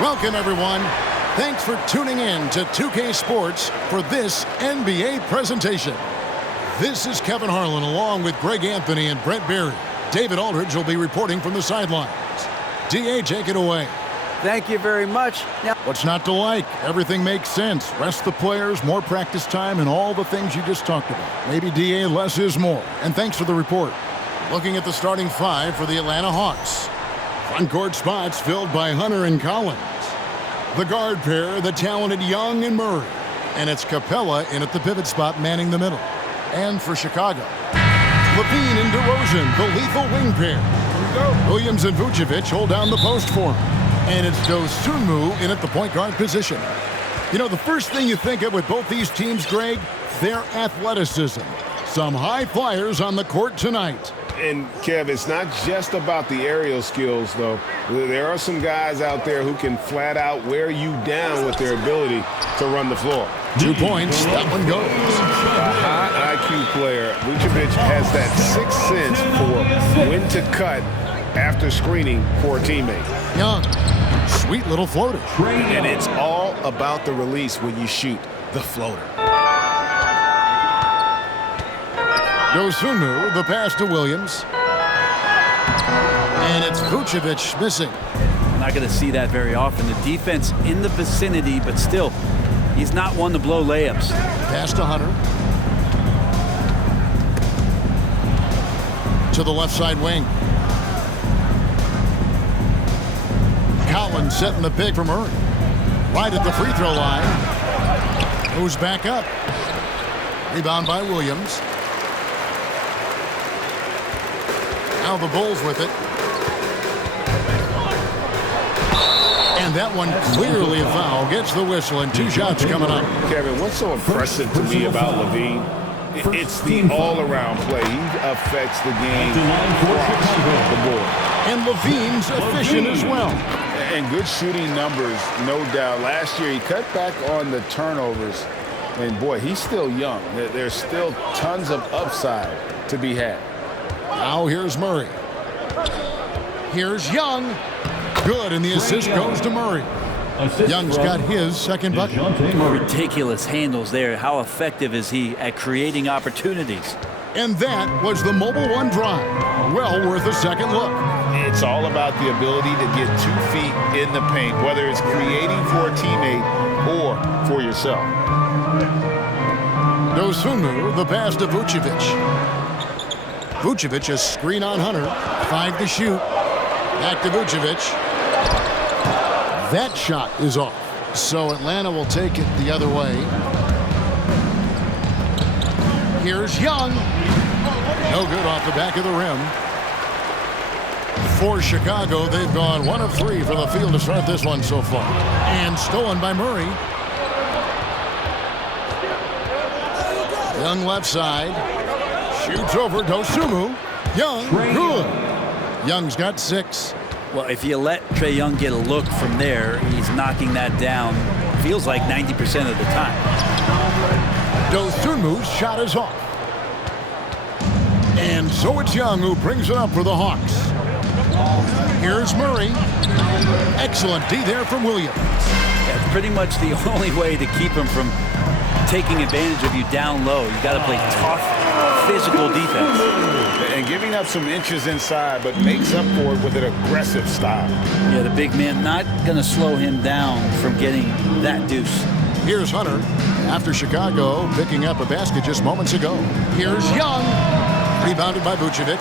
Welcome, everyone. Thanks for tuning in to 2K Sports for this NBA presentation. This is Kevin Harlan along with Greg Anthony and Brent Berry. David Aldridge will be reporting from the sidelines. DA, take it away. Thank you very much. Now, what's not to like? Everything makes sense. Rest the players, more practice time, and all the things you just talked about. Maybe, DA, less is more. And thanks for the report. Looking at the starting five for the Atlanta Hawks. Front court spots filled by Hunter and Collins. The guard pair, the talented Young and Murray. And it's Capella in at the pivot spot manning the middle. And for Chicago, Levine and DeRozan, the lethal wing pair. Williams and Vucevic hold down the post for him. And it's Dosunmu in at the point guard position. You know, the first thing you think of with both these teams, Greg, their athleticism. Some high flyers on the court tonight. And, Kev, it's not just about the aerial skills, though. There are some guys out there who can flat out wear you down with their ability to run the floor. 2 points. That one goes. A high IQ player. Vucevic has that sixth sense for when to cut after screening for a teammate. Young. Sweet little floater. And it's all about the release when you shoot the floater. Dosunmu, the pass to Williams. And it's Vucevic missing. Not going to see that very often. The defense in the vicinity, but still, he's not one to blow layups. Pass to Hunter. To the left side wing. Collins setting the pick for Murray. Right at the free throw line. Moves back up. Rebound by Williams. Now the Bulls with it. And that one clearly a foul. Gets the whistle and 2 shots coming up. Kevin, what's so impressive to me about Levine? It's the all-around play. He affects the game across the board. And Levine's efficient as well. And good shooting numbers, no doubt. Last year, he cut back on the turnovers. And, boy, he's still young. There's still tons of upside to be had. Now here's Murray. Here's Young. Good, and the assist goes to Murray. Young's got his second bucket. Ridiculous handles there. How effective is he at creating opportunities? And that was the Mobile One drive. Well worth a second look. It's all about the ability to get 2 feet in the paint, whether it's creating for a teammate or for yourself. Dosunmu, the pass to Vucevic. Vucevic a screen on Hunter. 5 to shoot. Back to Vucevic. That shot is off. So Atlanta will take it the other way. Here's Young. No good off the back of the rim. For Chicago, they've gone 1 of 3 from the field to start this one so far. And stolen by Murray. Young left side. Shoots over Dosunmu. Young, good. Young's got 6. Well, if you let Trae Young get a look from there, he's knocking that down, feels like 90% of the time. Dosunmu's shot is off. And so it's Young who brings it up for the Hawks. Here's Murray. Excellent D there from Williams. That's pretty much the only way to keep him from taking advantage of you down low. You got to play tough, physical defense. And giving up some inches inside, but makes up for it with an aggressive style. Yeah, the big man not going to slow him down from getting that deuce. Here's Hunter after Chicago picking up a basket just moments ago. Here's Young. Rebounded by Vucevic.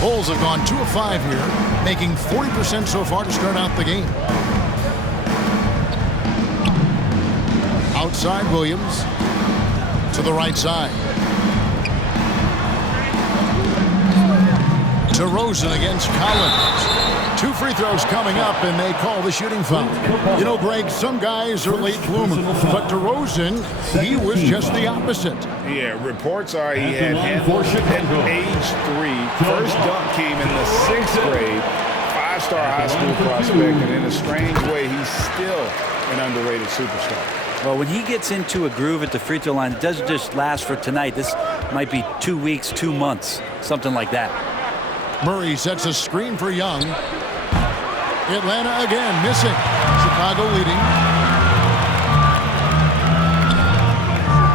Bulls have gone 2 of 5 here, making 40% so far to start out the game. Outside Williams to the right side. DeRozan against Collins. 2 free throws coming up, and they call the shooting foul. You know, Greg, some guys are late bloomers, but DeRozan, he was just the opposite. Yeah, reports are he had handles at age 3. First dunk came in the 6th grade. 5-star high school prospect, and in a strange way, he's still an underrated superstar. Well, when he gets into a groove at the free throw line, it doesn't just last for tonight. This might be 2 weeks, 2 months, something like that. Murray sets a screen for Young. Atlanta again missing. Chicago leading.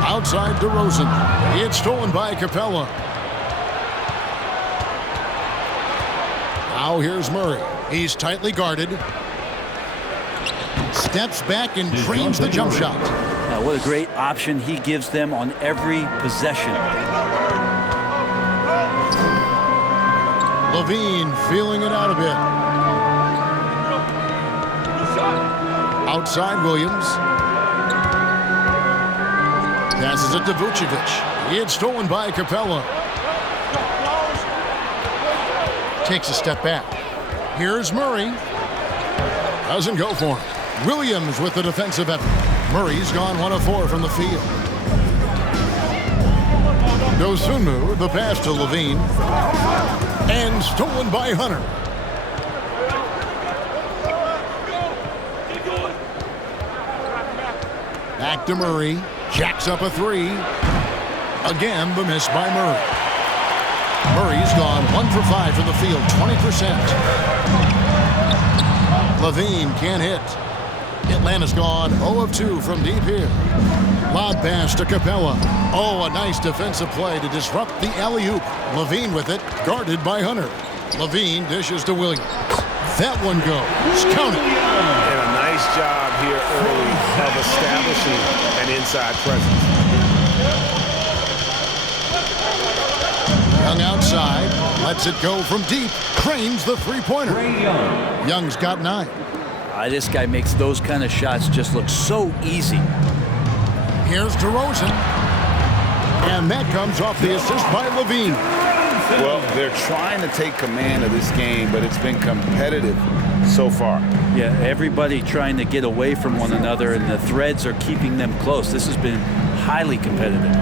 Outside DeRozan. It's stolen by Capella. Now here's Murray. He's tightly guarded. Steps back and drains the jump shot. Now, what a great option he gives them on every possession. Levine feeling it out a bit. Outside Williams. Passes it to Vucevic. It's stolen by Capella. Takes a step back. Here's Murray. Doesn't go for him. Williams with the defensive effort. Murray's gone 1 of 4 from the field. Dosunmu, the pass to Levine. And stolen by Hunter. Back to Murray. Jacks up a 3. Again, the miss by Murray. Murray's gone 1 for 5 from the field, 20%. Levine can't hit. Atlanta's gone 0 of 2 from deep here. Lob pass to Capella. Oh, a nice defensive play to disrupt the alley-oop. Levine with it, guarded by Hunter. Levine dishes to Williams. That one goes. Count it. And a nice job here early of establishing an inside presence. Young outside, lets it go from deep, cranes the three-pointer. Young's got 9. This guy makes those kind of shots just look so easy. Here's DeRozan. And that comes off the assist by Levine. Well, they're trying to take command of this game, but it's been competitive so far. Yeah, everybody trying to get away from one another, and the threads are keeping them close. This has been highly competitive.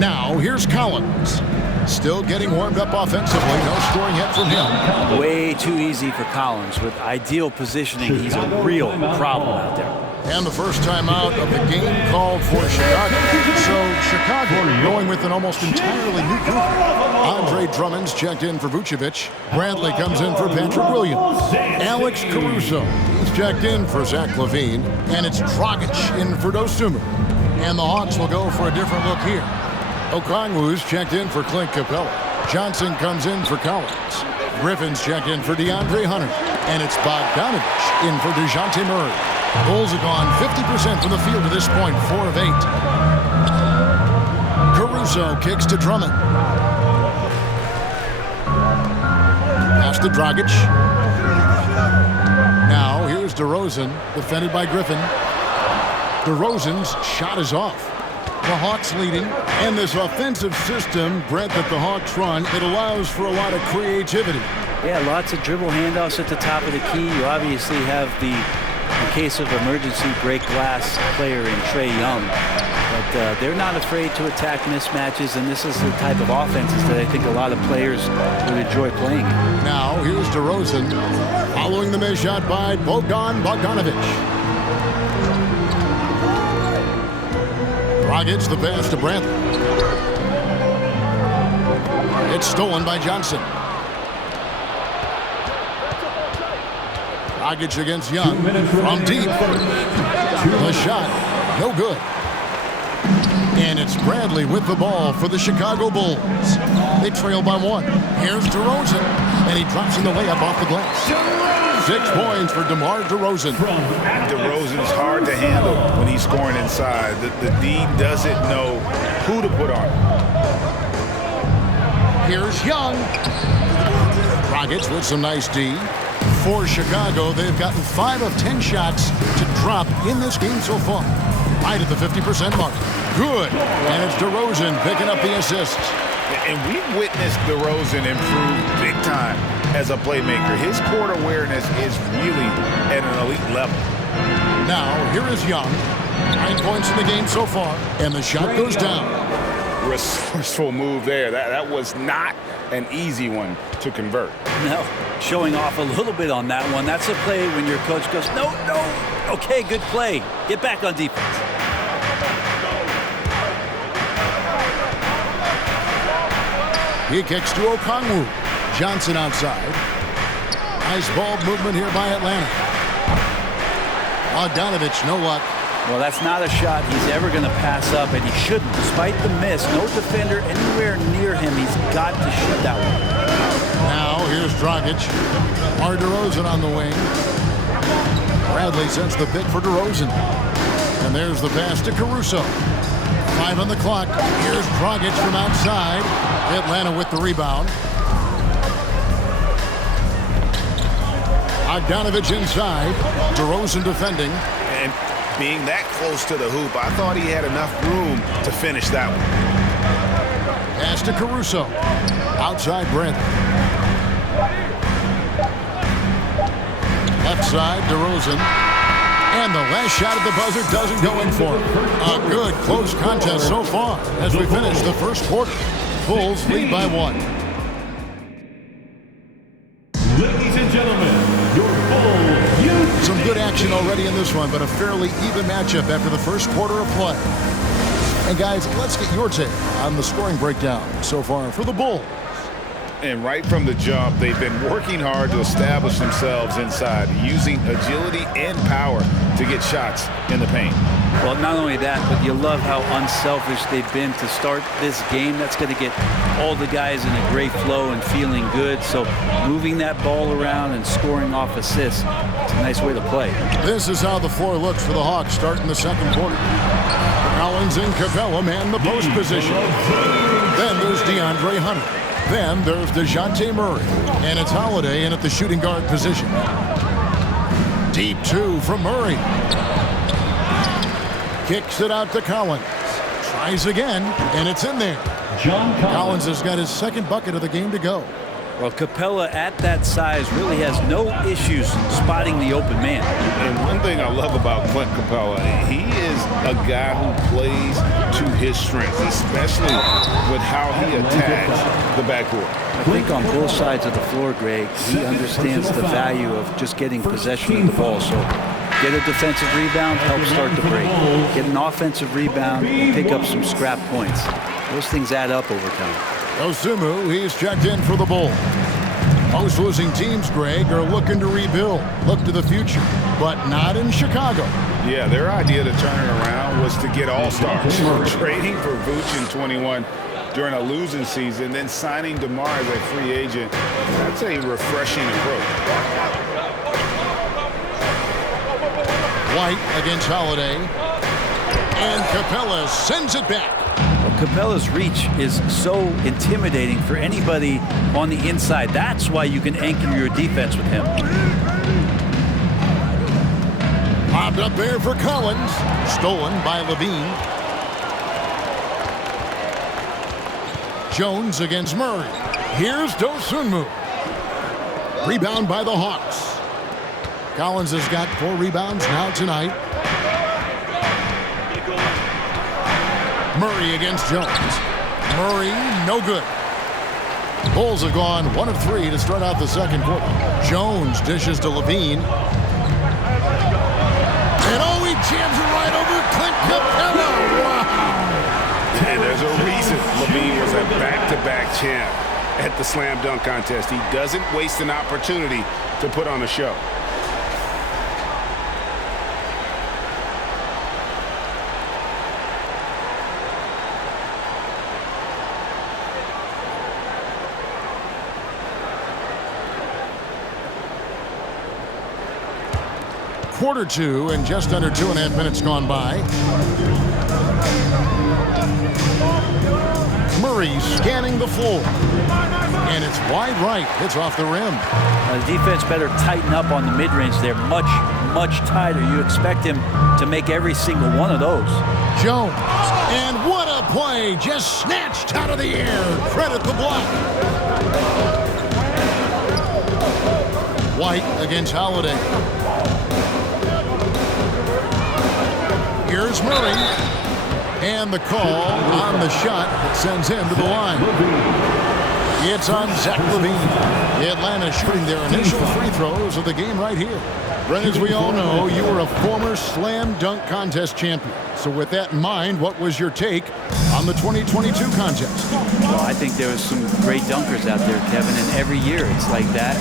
Now, here's Collins. Still getting warmed up offensively. No scoring yet from him. Way too easy for Collins. With ideal positioning, he's a real problem out there. And the first time out of the game called for Chicago. So Chicago going with an almost entirely new group. Andre Drummond's checked in for Vucevic. Bradley comes in for Patrick Williams. Alex Caruso, he's checked in for Zach LaVine. And it's Dragic in for Dosunmu. And the Hawks will go for a different look here. Okongwu's checked in for Clint Capella. Johnson comes in for Collins. Griffin's checked in for DeAndre Hunter. And it's Bogdanovich in for DeJounte Murray. Bulls have gone 50% from the field to this point, 4 of 8. Caruso kicks to Drummond. Pass to Dragic. Now here's DeRozan, defended by Griffin. DeRozan's shot is off. The Hawks leading, and this offensive system, Brett, that the Hawks run, it allows for a lot of creativity. Yeah, lots of dribble handoffs at the top of the key. You obviously have the, in case of emergency, break glass player in Trae Young. But they're not afraid to attack mismatches, and this is the type of offenses that I think a lot of players would enjoy playing. Now, here's DeRozan, following the miss shot by Bogdanovich. Dragic the pass to Bradley. It's stolen by Johnson. Dragic against Young from deep. The shot, no good. And it's Bradley with the ball for the Chicago Bulls. They trail by 1. Here's DeRozan, and he drops in the layup off the glass. 6 points for DeMar DeRozan. DeRozan's hard to handle when he's scoring inside. The D doesn't know who to put on. Here's Young. Dragic with some nice D. For Chicago, they've gotten 5 of 10 shots to drop in this game so far. Right at the 50% mark. Good. And it's DeRozan picking up the assists. And we've witnessed DeRozan improve big time as a playmaker. His court awareness is really at an elite level. Now, here is Young. 9 points in the game so far, and the shot goes down. Resourceful move there. That was not an easy one to convert. No, showing off a little bit on that one. That's a play when your coach goes, no. Okay, good play. Get back on defense. He kicks to Okongwu. Johnson outside. Nice ball movement here by Atlanta. Bogdanovich, no luck. Well, that's not a shot he's ever going to pass up, and he shouldn't. Despite the miss, no defender anywhere near him. He's got to shoot that one. Now, here's Dragic. Mar DeRozan on the wing. Bradley sends the pick for DeRozan. And there's the pass to Caruso. 5 on the clock. Here's Dragic from outside. Atlanta with the rebound. Bogdanovich inside. DeRozan defending. And being that close to the hoop, I thought he had enough room to finish that one. Pass to Caruso. Outside Brent. Left side, DeRozan. And the last shot at the buzzer doesn't go in for him. A good close contest so far as we finish the first quarter. Bulls lead by 1. Ladies and gentlemen, your Bulls. Some good action already in this one, but a fairly even matchup after the first quarter of play. And guys, let's get your take on the scoring breakdown so far for the Bulls. And right from the jump, they've been working hard to establish themselves inside, using agility and power to get shots in the paint. Well, not only that, but you love how unselfish they've been to start this game. That's going to get all the guys in a great flow and feeling good. So moving that ball around and scoring off assists, it's a nice way to play. This is how the floor looks for the Hawks starting the second quarter. Collins and Capella man the post position. Then there's DeAndre Hunter. Then there's DeJounte Murray. And it's Holiday in at the shooting guard position. Deep 2 from Murray. Kicks it out to Collins. Tries again, and it's in there. Collins has got his second bucket of the game to go. Well, Capella at that size really has no issues spotting the open man. And one thing I love about Clint Capella, he is a guy who plays to his strengths, especially with how he attacks the backcourt. I think on both sides of the floor, Greg, he understands the value of just getting possession of the ball. So get a defensive rebound, help start the break. Get an offensive rebound, pick up some scrap points. Those things add up over time. Osumu, he's checked in for the Bulls. Most losing teams, Greg, are looking to rebuild, look to the future, but not in Chicago. Yeah, their idea to turn it around was to get all-stars. Trading for Vooch in 21 during a losing season, then signing DeMar as a free agent. That's a refreshing approach. White against Holiday. And Capella sends it back. Capella's reach is so intimidating for anybody on the inside. That's why you can anchor your defense with him. Popped up there for Collins. Stolen by Levine. Jones against Murray. Here's Dosunmu. Rebound by the Hawks. Collins has got 4 rebounds now tonight. Murray against Jones. Murray, no good. Bulls have gone 1 of 3 to start out the second quarter. Jones dishes to Levine. And oh, he jams it right over Clint Capella. Wow. And there's a reason Levine was a back-to-back champ at the slam dunk contest. He doesn't waste an opportunity to put on a show. Quarter 2 and just under 2.5 minutes gone by. Murray scanning the floor. And it's wide right. Hits off the rim. The defense better tighten up on the mid-range there. Much, much tighter. You expect him to make every single one of those. Jones. And what a play. Just snatched out of the air. Credit the block. White against Holiday. Here's Murray. And the call on the shot that sends him to the line. It's on Zach LaVine. Atlanta shooting their initial free throws of the game right here. Brent, as we all know, you were a former slam dunk contest champion. So with that in mind, what was your take on the 2022 contest? Well, I think there was some great dunkers out there, Kevin, and every year it's like that.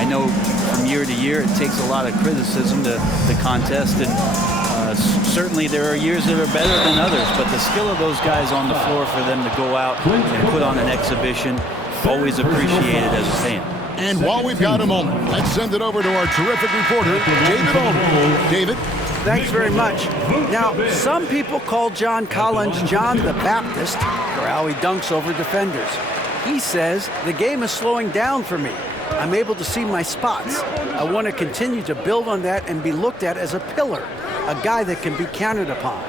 I know from year to year it takes a lot of criticism to contest, and certainly there are years that are better than others, but the skill of those guys on the floor for them to go out and put on an exhibition, always appreciated as a fan. And while we've got a moment, let's send it over to our terrific reporter, David Aldridge. David? Thanks very much. Now, some people call John Collins John the Baptist for how he dunks over defenders. He says, the game is slowing down for me. I'm able to see my spots. I want to continue to build on that and be looked at as a pillar, a guy that can be counted upon.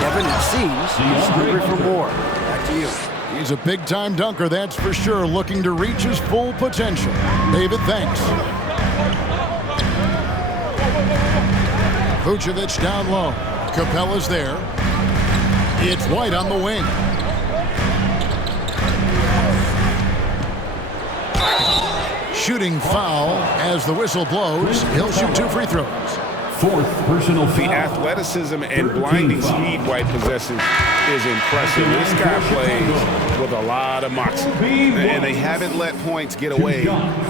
Kevin, it seems he's hungry for more. Back to you. He's a big-time dunker, that's for sure, looking to reach his full potential. David, thanks. Vucevic down low. Capella's there. It's White on the wing. Shooting foul as the whistle blows. He'll shoot 2 free throws. Fourth personal The foul. athleticism and blinding speed White possesses is impressive. This guy plays with a lot of moxie, and they haven't let points get away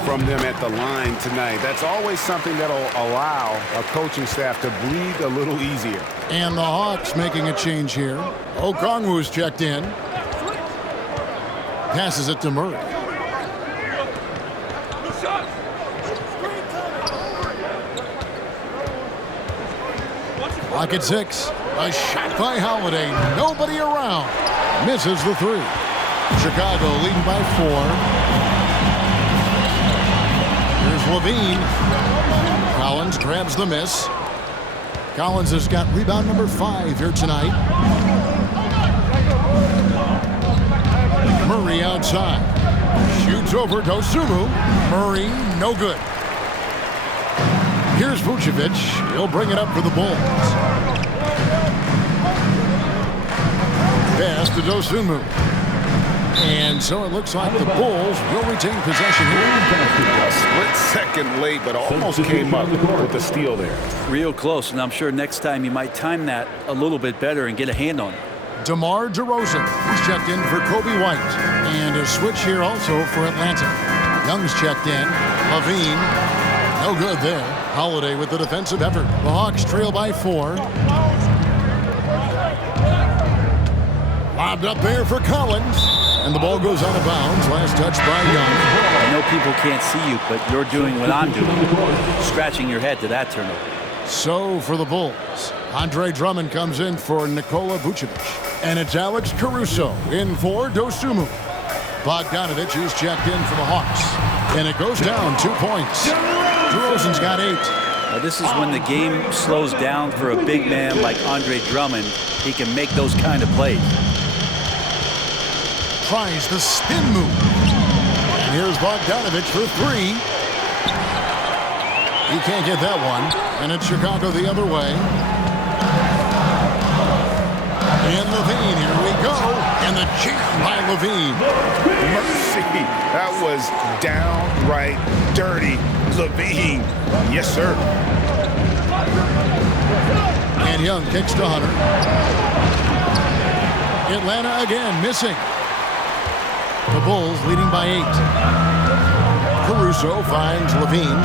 from them at the line tonight. That's always something that'll allow a coaching staff to breathe a little easier. And the Hawks making a change here. Okongwu's checked in. Passes it to Murray. Clock at 6. A shot by Holiday. Nobody around. Misses the 3. Chicago leading by 4. Here's Levine. Collins grabs the miss. Collins has got rebound number 5 here tonight. Murray outside. Shoots over Dosunmu. Murray, no good. Here's Vucevic. He'll bring it up for the Bulls. Pass to Dosunmu. And so it looks like the Bulls will retain possession here. A split second late, but almost came up with the steal there. Real close, and I'm sure next time you might time that a little bit better and get a hand on it. DeMar DeRozan is checked in for Kobe White. And a switch here also for Atlanta. Young's checked in. Levine, no good there. Holiday with the defensive effort. The Hawks trail by 4. Lobbed up there for Collins. And the ball goes out of bounds. Last touch by Young. I know people can't see you, but you're doing what I'm doing. Scratching your head to that turnover. So for the Bulls, Andre Drummond comes in for Nikola Vucevic. And it's Alex Caruso in for Dosunmu. Bogdanovich is checked in for the Hawks. And it goes down 2 points. DeRozan's got 8. Now, this is when the game slows down for a big man like Andre Drummond. He can make those kind of plays. Tries the spin move. And here's Bogdanovich for 3. He can't get that one. And it's Chicago the other way. And Levine, here we go. And the jam by Levine. Mercy. That was downright dirty. Levine. Yes, sir. And Young kicks to Hunter. Atlanta again missing. The Bulls leading by 8. Caruso finds Levine.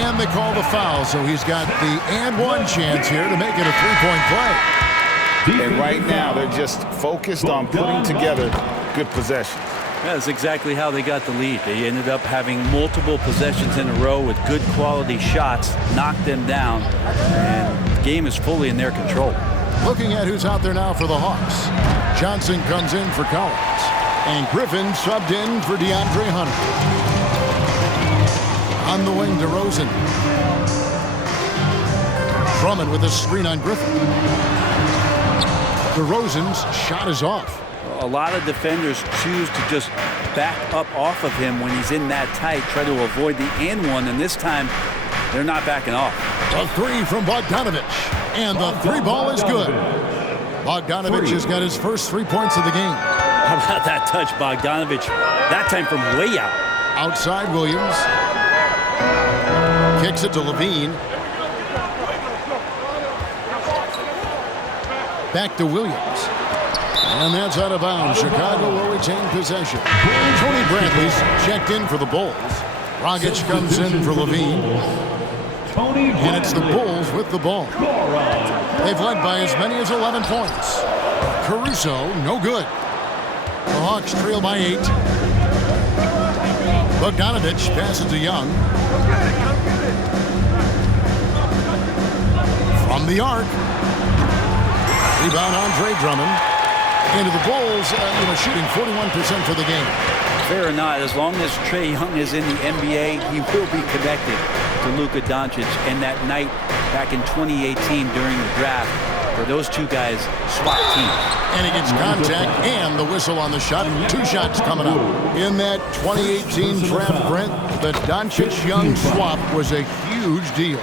And they call the foul, so he's got the and one chance here to make it a 3-point play. And right now, they're just focused on putting together good possessions. That's exactly how they got the lead. They ended up having multiple possessions in a row with good quality shots, knocked them down, and the game is fully in their control. Looking at who's out there now for the Hawks. Johnson comes in for Collins. And Griffin subbed in for DeAndre Hunter. On the wing, DeRozan. Drummond with a screen on Griffin. DeRozan's shot is off. A lot of defenders choose to just back up off of him when he's in that tight, try to avoid the and one, and this time they're not backing off. A 3 from Bogdanovich. And the 3 ball is good. Bogdanovich has got his first 3 points of the game. How about that touch, Bogdanovich? That time from way out. Outside Williams. Kicks it to Levine. Back to Williams. And that's out of bounds. Chicago will retain possession. Tony Bradley's checked in for the Bulls. Dragic comes in for Levine. And it's the Bulls with the ball. They've led by as many as 11 points. Caruso, no good. The Hawks trail by 8. Bogdanovich passes to Young. From the arc. Rebound Andre Drummond. Into the Bulls, shooting 41% for the game. Fair or not, as long as Trae Young is in the NBA, he will be connected to Luka Doncic. And that night back in 2018 during the draft, where those two guys swapped teams. And he gets contact and the whistle on the shot. 2 shots coming up. In that 2018 draft, Brent, the Doncic-Young swap was a huge deal.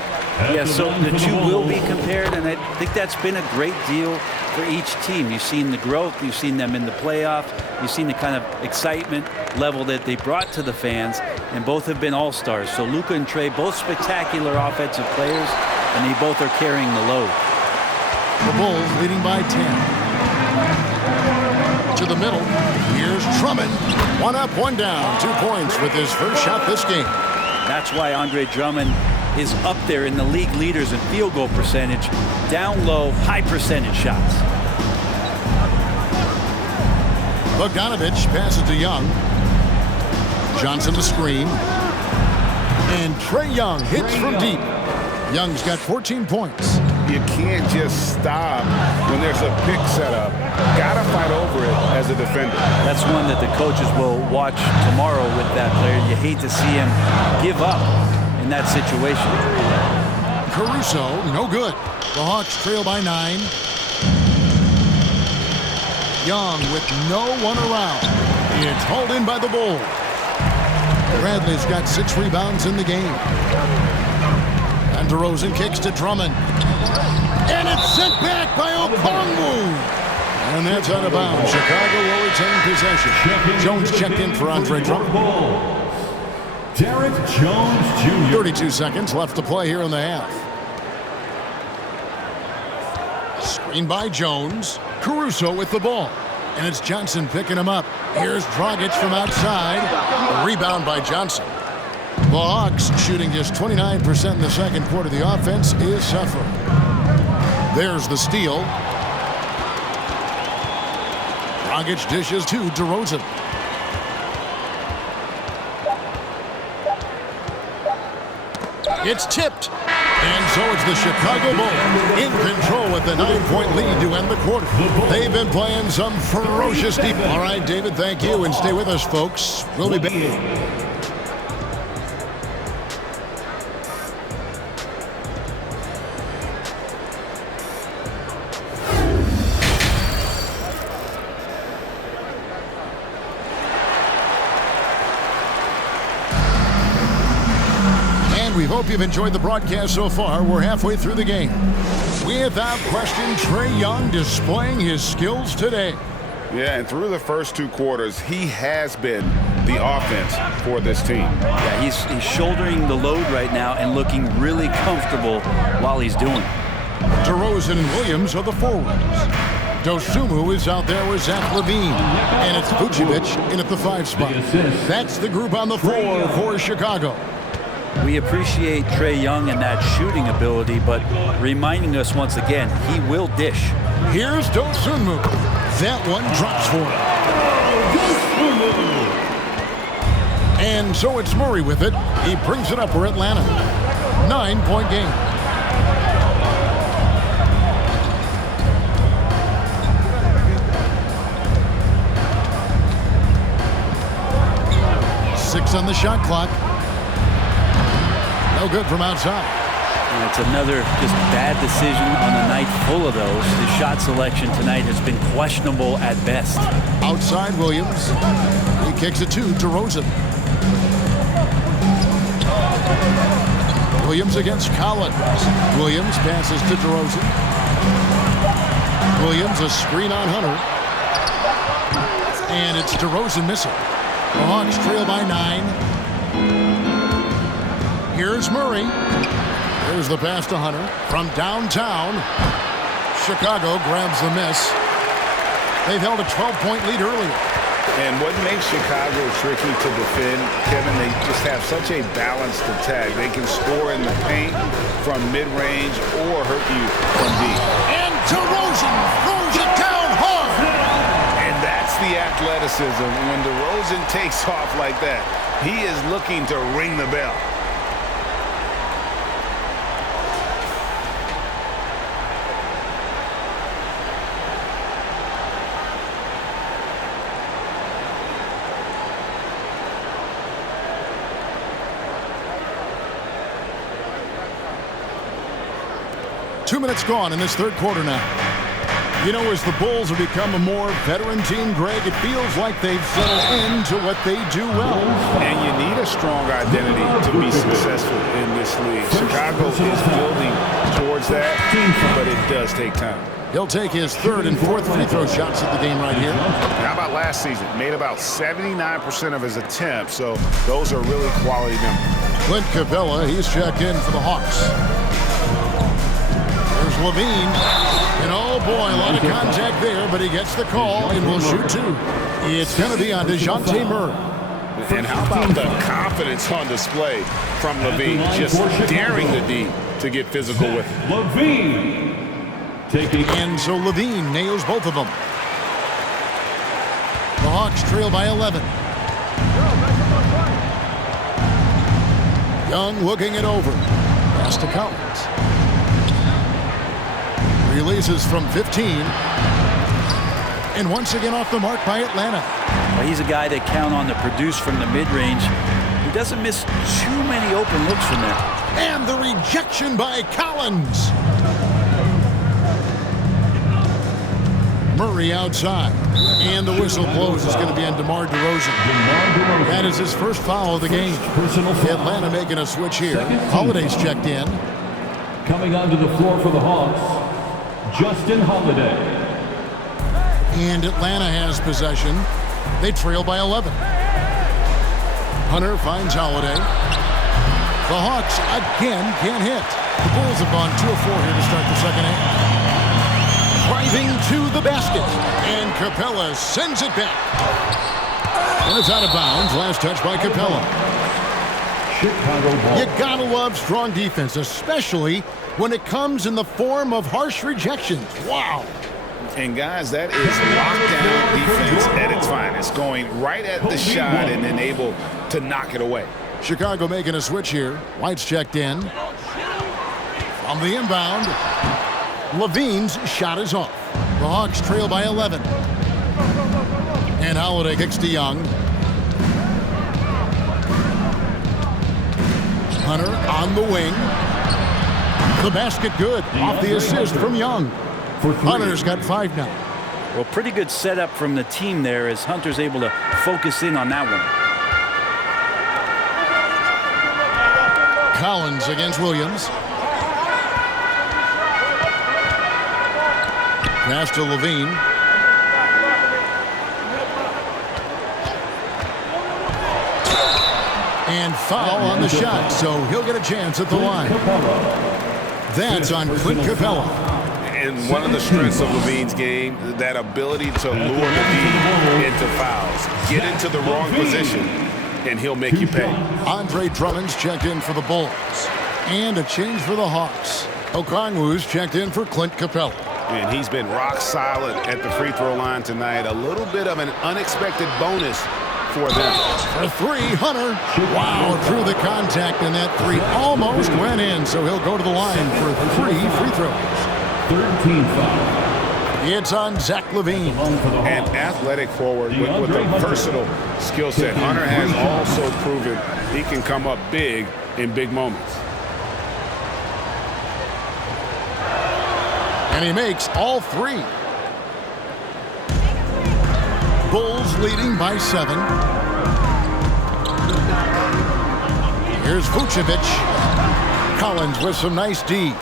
Yeah, so the two will be compared, and I think that's been a great deal for each team. You've seen the growth, you've seen them in the playoffs, you've seen the kind of excitement level that they brought to the fans, and both have been all-stars. So Luka and Trae, both spectacular offensive players, and they both are carrying the load. The Bulls leading by 10. To the middle, here's Drummond. 1 up, 1 down, 2 points with his first shot this game. That's why Andre Drummond is up there in the league leaders in field goal percentage, down low, high percentage shots. Bogdanovich passes to Young. Johnson to screen. And Trae Young hits from deep. Young's got 14 points. You can't just stop when there's a pick set up. Gotta fight over it as a defender. That's one that the coaches will watch tomorrow with that player. You hate to see him give up in that situation. Caruso, no good. The Hawks trail by 9. Young with no one around. It's hauled in by the Bulls. Bradley's got 6 rebounds in the game. And DeRozan kicks to Drummond. And it's sent back by Okongwu. And that's out of bounds. Chicago will retain possession. Jones checked in for Andre Drummond. Derek Jones Jr. 32 seconds left to play here in the half. Screen by Jones. Caruso with the ball. And it's Johnson picking him up. Here's Dragic from outside. A rebound by Johnson. The Hawks shooting just 29% in the second quarter. The offense is suffering. There's the steal. Dragic dishes to DeRozan. It's tipped. And so it's the Chicago Bulls in control with the 9-point lead to end the quarter. They've been playing some ferocious deep. All right, David, thank you. And stay with us, folks. We'll be back. We hope you've enjoyed the broadcast so far. We're halfway through the game. Without question, Trae Young displaying his skills today. Yeah, and through the first 2 quarters, he has been the offense for this team. Yeah, he's shouldering the load right now and looking really comfortable while he's doing it. DeRozan and Williams are the forwards. Dosunmu is out there with Zach LaVine. And it's Vucevic in at the 5 spot. That's the group on the floor for Chicago. We appreciate Trae Young and that shooting ability, but reminding us once again, he will dish. Here's Dosunmu. That one drops for him. And so it's Murray with it. He brings it up for Atlanta. 9-point game. Six on the shot clock. No good from outside. And it's another just bad decision on a night full of those. The shot selection tonight has been questionable at best. Outside Williams. He kicks it to DeRozan. Williams against Collins. Williams passes to DeRozan. Williams a screen on Hunter. And it's DeRozan missing. The Hawks trail by 9. Here's Murray. There's the pass to Hunter. From downtown, Chicago grabs the miss. They've held a 12-point lead earlier. And what makes Chicago tricky to defend, Kevin, they just have such a balanced attack. They can score in the paint from mid-range or hurt you from deep. And DeRozan throws it down hard. And that's the athleticism. When DeRozan takes off like that, he is looking to ring the bell. Two minutes gone in this third quarter now. You know, as the Bulls have become a more veteran team, Greg, it feels like they've settled into what they do well. And you need a strong identity to be successful in this league. Chicago is building towards that, but it does take time. He'll take his third and fourth free throw shots of the game right here. How about last season? Made about 79% of his attempts, so those are really quality numbers. Clint Capella, he's checked in for the Hawks. There's Levine. And oh boy, a lot of contact there, but he gets the call and will shoot two. It's going to be on DeJounte Murray. And how about the confidence on display from Levine, just daring the D to get physical with him. Levine. And so Levine nails both of them. The Hawks trail by 11. Young looking it over. Pass to Collins. Releases from 15. And once again off the mark by Atlanta. Well, he's a guy that count on to produce from the mid-range. He doesn't miss too many open looks from there. And the rejection by Collins. Murray outside. And the whistle blows. It's going to be on DeMar DeRozan. That is his first foul of the game. Atlanta making a switch here. Holiday's checked in. Coming onto the floor for the Hawks, Justin Holiday. And Atlanta has possession. They trail by 11. Hunter finds Holiday. The Hawks again can't hit. The Bulls have gone 2 of 4 here to start the second half. Driving to the basket. And Capella sends it back. And it's out of bounds. Last touch by Capella. Chicago ball. You gotta love strong defense, especially when it comes in the form of harsh rejections. Wow. And guys, that is lockdown defense at its finest. Going right at the shot and then able to knock it away. Chicago making a switch here. White's checked in. From the inbound, Levine's shot is off. The Hawks trail by 11. And Holiday kicks to Young. Hunter on the wing. The basket good. Off the assist from Young. Hunter's got 5 now. Well, pretty good setup from the team there as Hunter's able to focus in on that one. Collins against Williams. Pass to Levine. And foul on the shot, so he'll get a chance at the line. That's on Clint Capella. And one of the strengths of Levine's game, that ability to lure the D into fouls. Get into the wrong position, and he'll make you pay. Andre Drummond's checked in for the Bulls. And a change for the Hawks. Okongwu's checked in for Clint Capella. And he's been rock solid at the free throw line tonight. A little bit of an unexpected bonus for them. For 3, Hunter. Wow, through the contact, and that 3 almost went in, so he'll go to the line for 3 free throws. 13 foul. It's on Zach Levine. An athletic forward with a versatile skill set. Hunter has also proven he can come up big in big moments. And he makes all 3. Bulls leading by 7. Here's Vucevic. Collins with some nice D.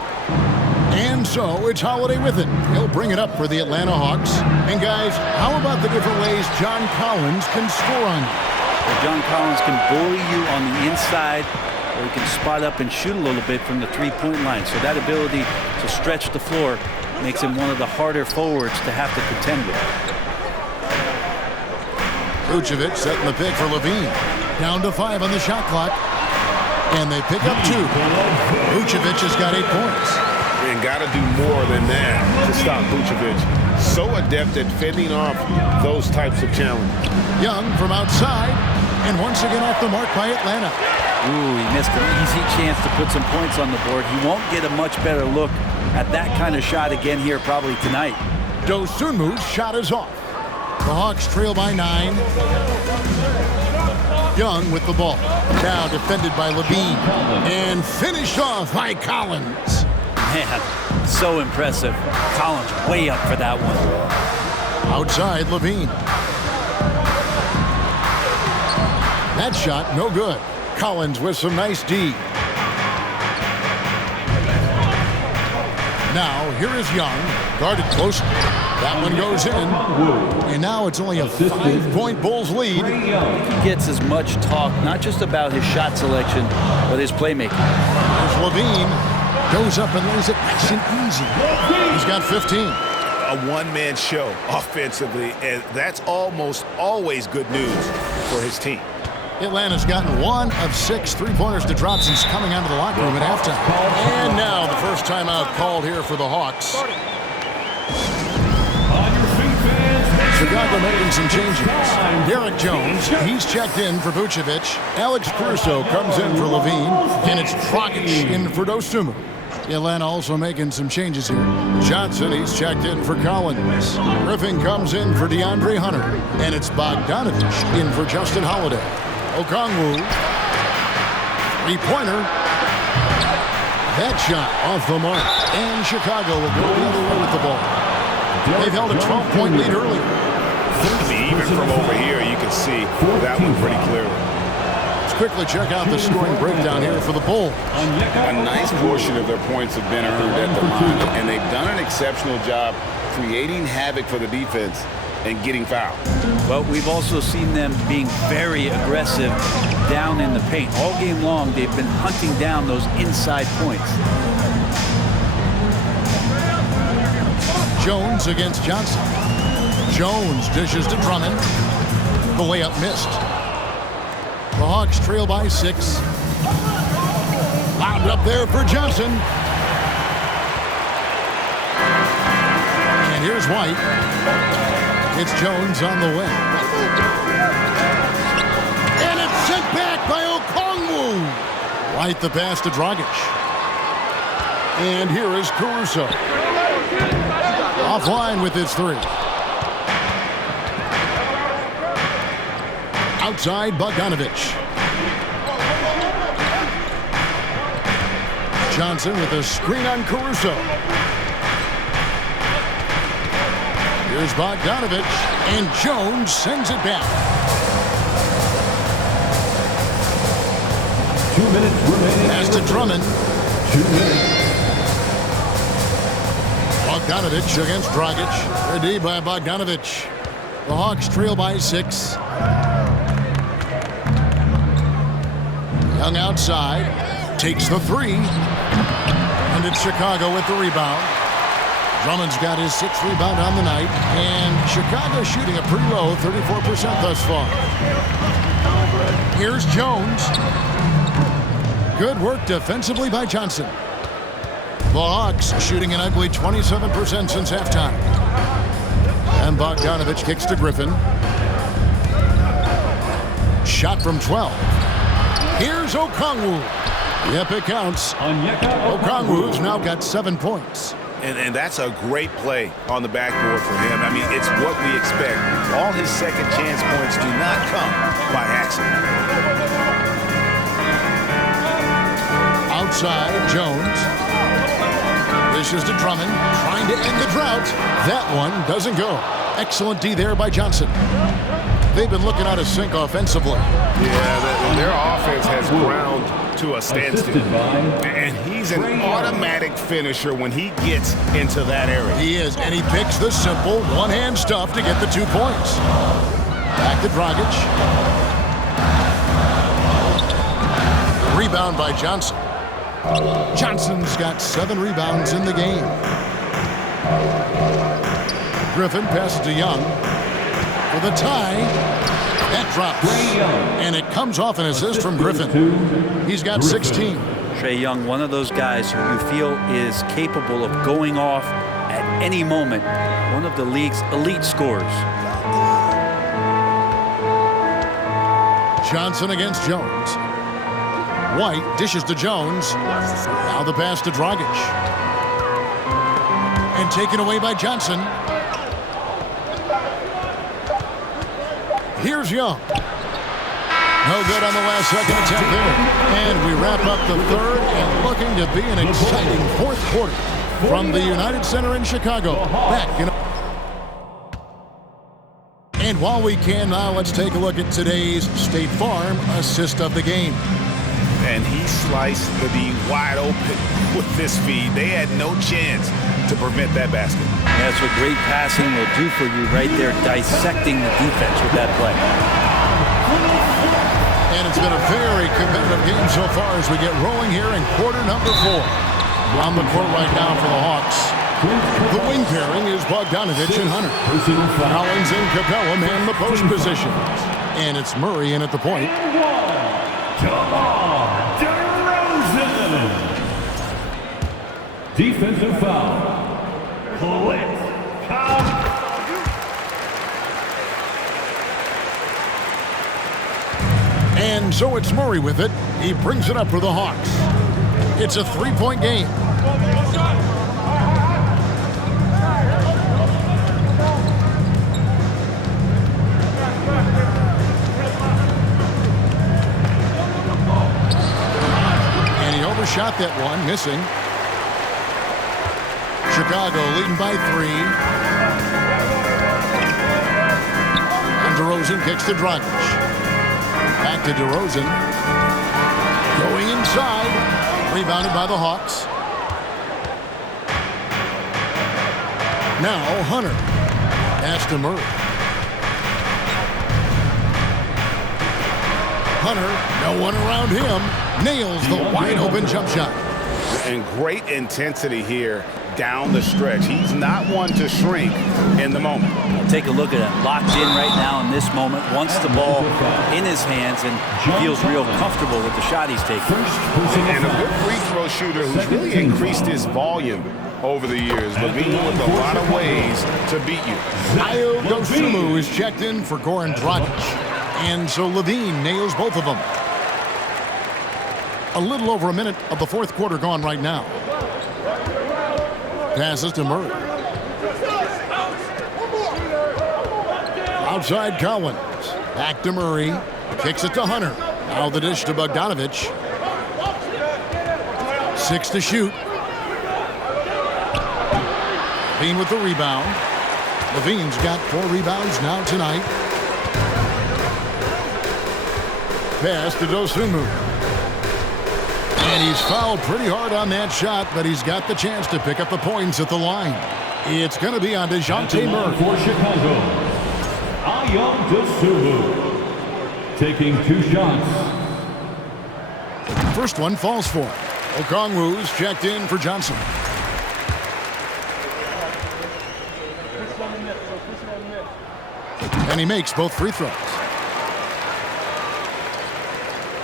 And so it's Holiday with it. He'll bring it up for the Atlanta Hawks. And guys, how about the different ways John Collins can score on you? Well, John Collins can bully you on the inside, or he can spot up and shoot a little bit from the three-point line. So that ability to stretch the floor makes him one of the harder forwards to have to contend with. Vucevic setting the pick for Levine. Down to 5 on the shot clock. And they pick up 2. Vucevic has got 8 points. And got to do more than that to stop Vucevic. So adept at fending off those types of challenges. Young from outside. And once again off the mark by Atlanta. Ooh, he missed an easy chance to put some points on the board. He won't get a much better look at that kind of shot again here probably tonight. Dosunmu's shot is off. The Hawks trail by 9. Young with the ball. Now defended by Levine. And finished off by Collins. Man, so impressive. Collins way up for that one. Outside Levine. That shot no good. Collins with some nice D. Now here is Young. Guarded closely. That one goes in. And now it's only a 5-point Bulls lead. He gets as much talk, not just about his shot selection, but his playmaking. There's Levine. Goes up and lays it nice and easy. He's got 15. A one-man show offensively, and that's almost always good news for his team. Atlanta's gotten 1 of 6 3-pointers to drop since coming out of the locker room at halftime. And now the first timeout called here for the Hawks. Chicago making some changes. Derek Jones, he's checked in for Vucevic. Alex Caruso comes in for Levine. And it's Dragic in for Dosunmu. Atlanta also making some changes here. Johnson, he's checked in for Collins. Griffin comes in for DeAndre Hunter. And it's Bogdanovich in for Justin Holiday. Okongwu. 3-pointer. That shot off the mark. And Chicago will go the other way with the ball. They've held a 12-point lead earlier. Even from over here, you can see that one pretty clearly. Let's quickly check out the scoring breakdown here for the Bulls. A nice portion of their points have been earned at the line, and they've done an exceptional job creating havoc for the defense and getting fouled. But we've also seen them being very aggressive down in the paint. All game long, they've been hunting down those inside points. Jones against Johnson. Jones dishes to Drummond. The layup missed. The Hawks trail by 6. Lobbed up there for Johnson. And here's White. It's Jones on the wing. And it's sent back by Okongwu. White the pass to Dragic. And here is Caruso. Offline with his 3. Outside Bogdanovich. Johnson with a screen on Caruso. Here's Bogdanovich, and Jones sends it back. 2 minutes remaining. Pass to Drummond. 2 minutes. Bogdanovich against Dragic. Ready by Bogdanovich. The Hawks trail by 6. Young outside. Takes the 3. And it's Chicago with the rebound. Drummond's got his 6th rebound on the night. And Chicago shooting a pretty low 34% thus far. Here's Jones. Good work defensively by Johnson. The Hawks shooting an ugly 27% since halftime. And Bogdanovich kicks to Griffin. Shot from 12. Here's Okongwu. Yep, it counts. Okongwu's now got 7 points. And that's a great play on the backboard for him. I mean, it's what we expect. All his second chance points do not come by accident. Outside, Jones. Dishes to Drummond, trying to end the drought. That one doesn't go. Excellent D there by Johnson. They've been looking out of sync offensively. Yeah, their offense has ground to a standstill. And he's an automatic finisher when he gets into that area. He is, and he picks the simple one-hand stuff to get the 2 points. Back to Dragic. Rebound by Johnson. Johnson's got 7 rebounds in the game. Griffin passes to Young for the tie. That drops. And it comes off an assist from Griffin. He's got 16. Trae Young, one of those guys who you feel is capable of going off at any moment. One of the league's elite scorers. Johnson against Jones. White dishes to Jones. Now the pass to Dragic. And taken away by Johnson. Here's Young. No good on the last second attempt there. And we wrap up the third and looking to be an exciting fourth quarter from the United Center in Chicago. Back in. And while we can now, let's take a look at today's State Farm assist of the game. And he sliced the D wide open with this feed. They had no chance to prevent that basket. That's what great passing will do for you right there, dissecting the defense with that play. And it's been a very competitive game so far as we get rolling here in quarter number 4. On the court right now for the Hawks. The wing pairing is Bogdanovich and Hunter. Collins and Capella man the post position. And it's Murray in at the point. Defensive foul. And so it's Murray with it. He brings it up for the Hawks. It's a 3-point game. And he overshot that one, missing. Chicago leading by 3. And DeRozan kicks to Dragic. Back to DeRozan. Going inside. Rebounded by the Hawks. Now Hunter. Pass to Murray. Hunter, no one around him. Nails the wide open jump shot. And great intensity here down the stretch. He's not one to shrink in the moment. Take a look at him. Locked in right now in this moment. Wants the ball in his hands and feels real comfortable with the shot he's taking. And a good free throw shooter who's really increased his volume over the years. LaVine with a lot of ways to beat you. Ayo Dosunmu is checked in for Goran Dragic. And so LaVine nails both of them. A little over a minute of the fourth quarter gone right now. Passes to Murray. Outside Collins. Back to Murray. Kicks it to Hunter. Now the dish to Bogdanovich. 6 to shoot. LaVine with the rebound. LaVine's got 4 rebounds now tonight. Pass to Dosunmu. And he's fouled pretty hard on that shot, but he's got the chance to pick up the points at the line. It's going to be on DeJounte Murray. For Chicago, Ayo Dosunmu taking 2 shots. First one falls for him. Okongwu's checked in for Johnson. And he makes both free throws.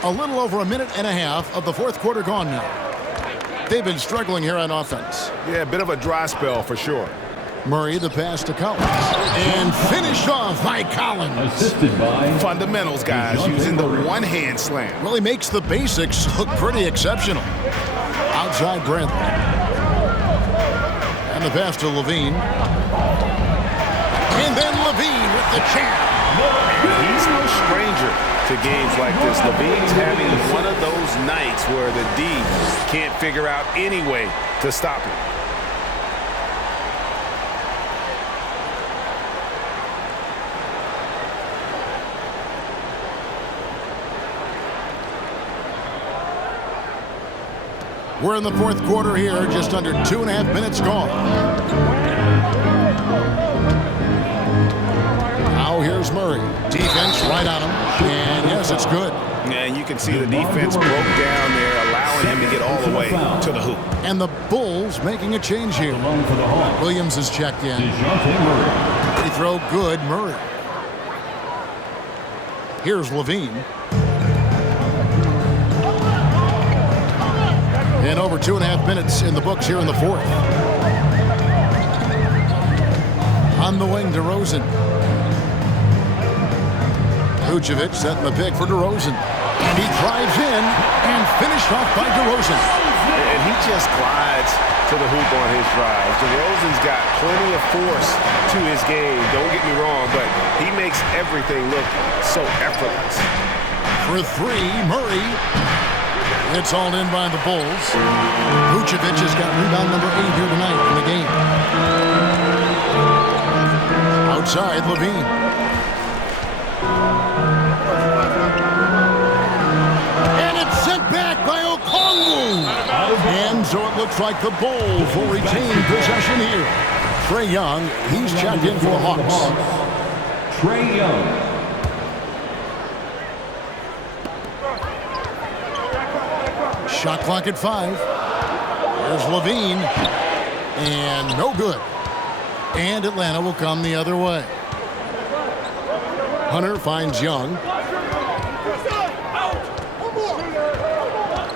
A little over a minute and a half of the fourth quarter gone now. They've been struggling here on offense. Yeah, a bit of a dry spell for sure. Murray the pass to Collins. And finished off by Collins. Assisted by Fundamentals, guys, using the one-hand slam. Really makes the basics look pretty exceptional. Outside Bradley. And the pass to LaVine. And then LaVine with the jam. He's no stranger to games like this. LaVine's having one of those nights where the D can't figure out any way to stop him. We're in the fourth quarter here, just under 2.5 minutes gone. Now here's Murray. Defense right on him. And yes, it's good. And you can see the defense broke down there, allowing him to get all the way to the hoop. And the Bulls making a change here. Williams is checked in. Free throw good, Murray. Here's Levine. And over 2.5 minutes in the books here in the fourth. On the wing, DeRozan. Vucevic setting the pick for DeRozan. And he drives in and finished off by DeRozan. And he just glides to the hoop on his drive. DeRozan's got plenty of force to his game. Don't get me wrong, but he makes everything look so effortless. For three, Murray. It's all in by the Bulls. Vucevic has got rebound number 8 here tonight in the game. Outside, Levine. And it's sent back by Okongwu. And so it looks like the Bulls will retain possession here. Trae Young, he's checked in for the Hawks. Trae Young. Shot clock at 5. There's Levine. And no good. And Atlanta will come the other way. Hunter finds Young.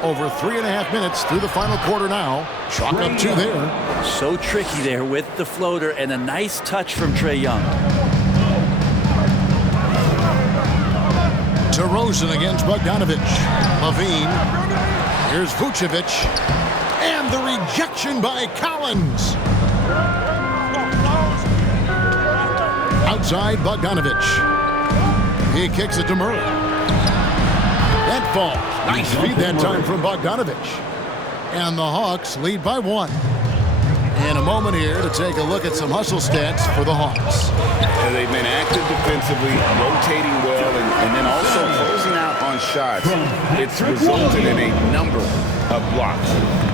Over 3.5 minutes through the final quarter now. Chalk up 2 there. So tricky there with the floater and a nice touch from Trae Young. DeRozan against Bogdanovic. Levine. Here's Vucevic. And the rejection by Collins. Outside, Bogdanovic. He kicks it to Murray. That falls. Nice feed that time from Bogdanovic. And the Hawks lead by 1. In a moment here to take a look at some hustle stats for the Hawks. And they've been active defensively, rotating well, and then also closing out on shots. It's resulted in a number of blocks.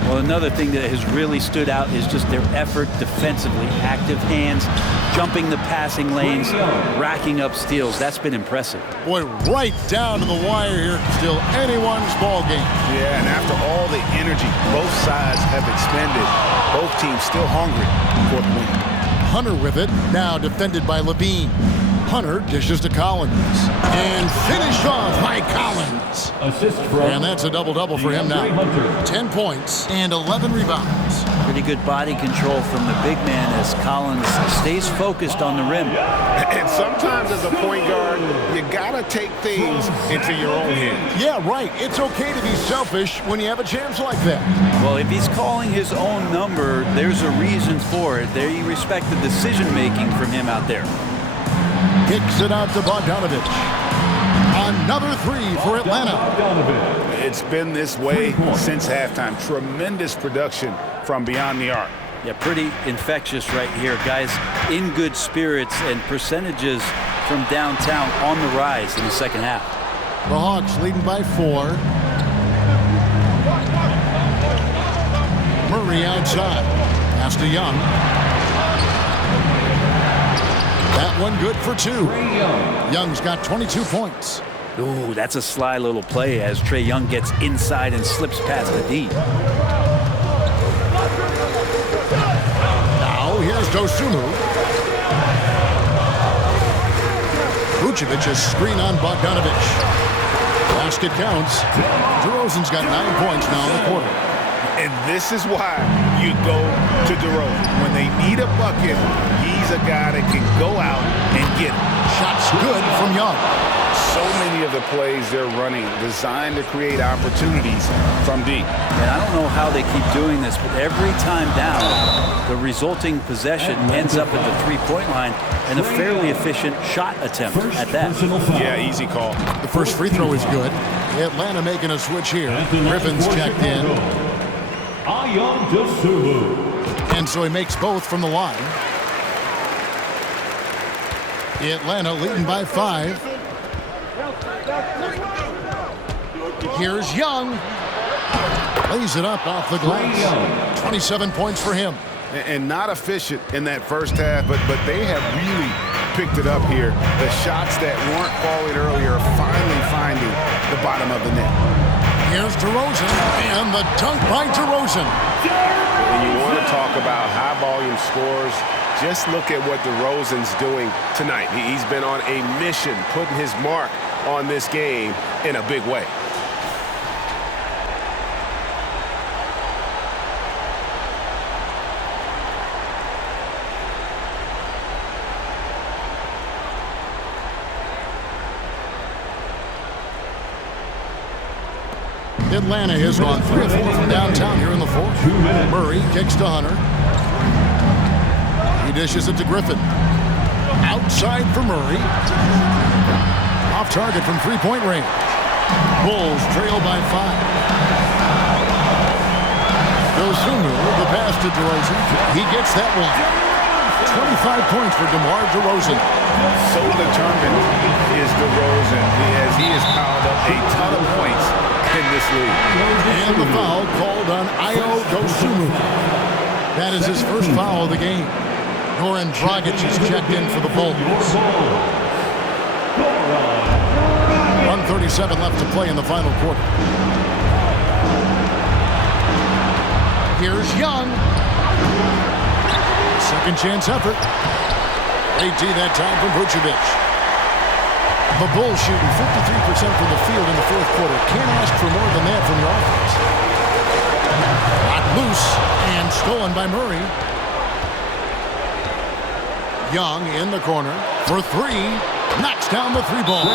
Well, another thing that has really stood out is just their effort defensively. Active hands, jumping the passing lanes, racking up steals. That's been impressive. Boy, right down to the wire here. Still anyone's ball game. Yeah, and after all the energy both sides have expended, both teams still hungry for the win. Hunter with it, now defended by Levine. Hunter dishes to Collins. And finished off by Collins. Assist from. And that's a double-double for him now. 10 points and 11 rebounds. Pretty good body control from the big man as Collins stays focused on the rim. And sometimes as a point guard, you gotta take things into your own hands. Yeah, right. It's okay to be selfish when you have a chance like that. Well, if he's calling his own number, there's a reason for it. They respect the decision-making from him out there. Kicks it out to Bogdanovic. Another 3 for Atlanta. It's been this way since halftime. Tremendous production from beyond the arc. Yeah, pretty infectious right here. Guys in good spirits and percentages from downtown on the rise in the second half. The Hawks leading by 4. Murray outside. Pass to Young. That one good for 2. Young's got 22 points. Ooh, that's a sly little play as Trae Young gets inside and slips past the D. Now here's Dosunmu. Vucevic's screen on Bogdanovic. Basket counts. DeRozan's got 9 points now in the quarter. And this is why you go to DeRozan. When they need a bucket, he's a guy that can go out and get it. Shots good from Young. So many of the plays they're running designed to create opportunities from deep. And I don't know how they keep doing this, but every time down, the resulting possession ends up at the three-point line and a fairly efficient shot attempt at that. Yeah, easy call. The first free throw is good. Atlanta making a switch here. Griffin's checked in. And so he makes both from the line. Atlanta leading by 5. Here's Young. Lays it up off the glass. 27 points for him. And not efficient in that first half, but they have really picked it up here. The shots that weren't falling earlier are finally finding the bottom of the net. Here's DeRozan, and the dunk by DeRozan. When you want to talk about high-volume scores, just look at what DeRozan's doing tonight. He's been on a mission, putting his mark on this game in a big way. Atlanta has gone 3 of 4 from downtown here in the fourth. Murray kicks to Hunter. He dishes it to Griffin. Outside for Murray. Off target from three-point range. Bulls trail by 5. Dosunmu, the pass to DeRozan. He gets that one. 25 points for DeMar DeRozan. So determined is DeRozan as he has piled up a ton of points in this league. And the foul called on Ayo Dosunmu. That is his first foul of the game. Goran Dragic is checked in for the Bulls. 1:37 left to play in the final quarter. Here's Young. Second chance effort. AT that time from Vucevic. The Bulls shooting 53% from the field in the fourth quarter. Can't ask for more than that from your offense. Got loose and stolen by Murray. Young in the corner for 3. Knocks down the 3-ball.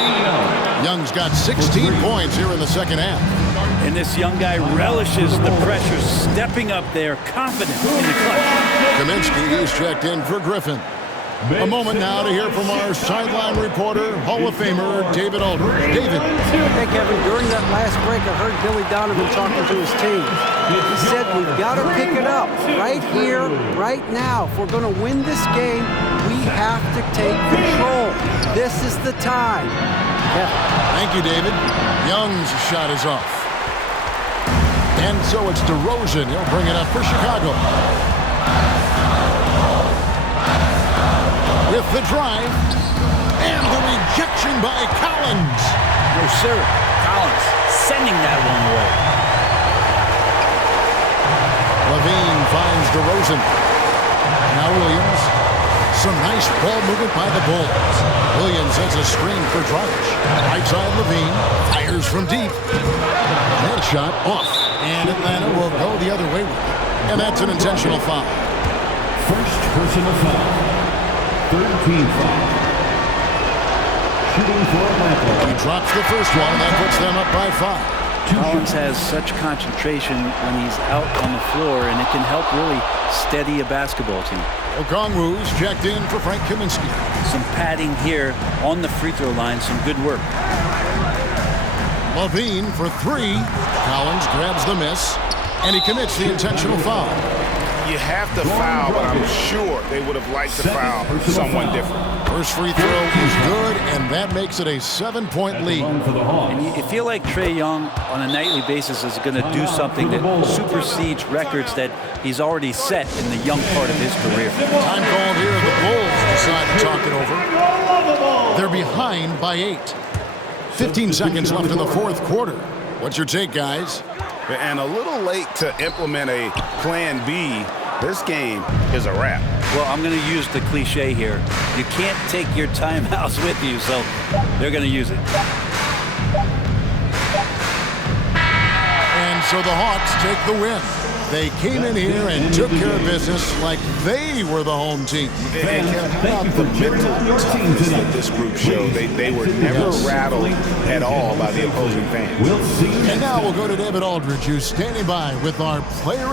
Young's got 16 points here in the second half. And this young guy relishes the pressure, stepping up there, confident in the clutch. Kaminsky is checked in for Griffin. A moment now to hear from our sideline reporter, Hall of Famer David Aldridge. David. Hey, Kevin, during that last break, I heard Billy Donovan talking to his team. He said, we've got to pick it up right here, right now. If we're going to win this game, we have to take control. This is the time. Yeah. Thank you, David. Young's shot is off. And so it's DeRozan. He'll bring it up for Chicago. With the drive. And the rejection by Collins. No, sir. Collins sending that one away. Levine finds DeRozan. Now Williams. Some nice ball movement by the Bulls. Williams sets a screen for Dragic. Right side Levine. Fires from deep. That shot off. And Atlanta will go the other way with it. And that's an intentional foul. First personal foul. Third team foul. Shooting for Atlanta. He drops the first one, and that puts them up by 5. Collins has such concentration when he's out on the floor, and it can help really steady a basketball team. Okongwu's checked in for Frank Kaminsky. Some padding here on the free throw line, some good work. Levine for 3. Collins grabs the miss, and he commits the intentional foul. You have to foul, but I'm sure they would have liked to foul someone different. First free throw is good, and that makes it a 7-point lead. And you feel like Trae Young on a nightly basis is going to do something that supersedes records that he's already set in the young part of his career. Time called here. The Bulls decide to talk it over. They're behind by 8. 15 seconds left in the fourth quarter. What's your take, guys? And a little late to implement a plan B. This game is a wrap. Well, I'm going to use the cliche here. You can't take your timeouts with you, so they're going to use it. And so the Hawks take the win. They came in here and took care of business like they were the home team. And how about the mental toughness that this group showed? They were never rattled at all by the opposing fans. And now we'll go to David Aldridge, who's standing by with our player